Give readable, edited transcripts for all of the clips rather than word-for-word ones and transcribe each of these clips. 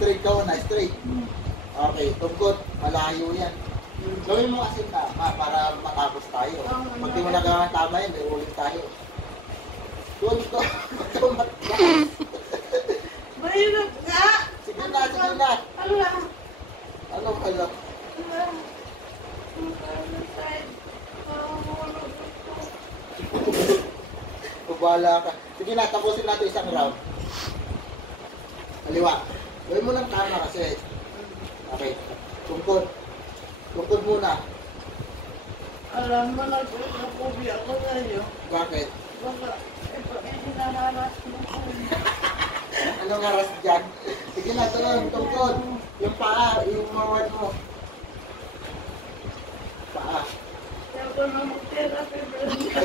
Straight ka na, straight. Okay, tungkot, malayo yan. Gawin mo kasi tama para matapos tayo. Pag di mo nagawa tama yan, may ulit tayo. Tungkot, tumatlas. Mahirap nga. Sige na, sige na. Ala. Ano kala? Ala. Pabala ka. Sige na, tapusin natin isang round. Kaliwa. Gawin mo lang tama kasi. Okay. Tungkod. Tungkod muna. Alam mo na kung nakubi ako ngayon. Bakit? Baka, hinaharas mo ko. Anong aras dyan? Sige na, tulong. Tungkod. Yung paa, yung mawad mo. Paa. Kaya ko na mag-therapy, Brenda.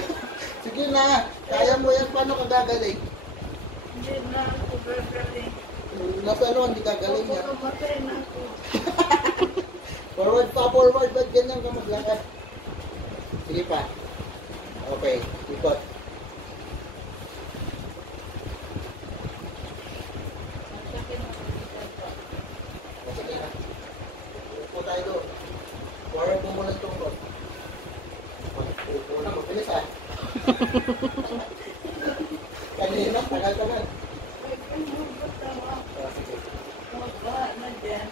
Sige na. Kaya mo yan. Paano ka gagaling? Hindi na ako gagaling. Nasa ano, hindi gagaling yan. Pagkamatay na ako. Forward pa, forward. Ba't ganyan ka maglakad? Sige pa. Okay, ikot. Sige na. Upo tayo doon. Forward mo muna tungkol. Upo na, mabilis ah. Kanina, tagal-tagal. Ay, kung mo ba tama? Sige. Mababa na dyan.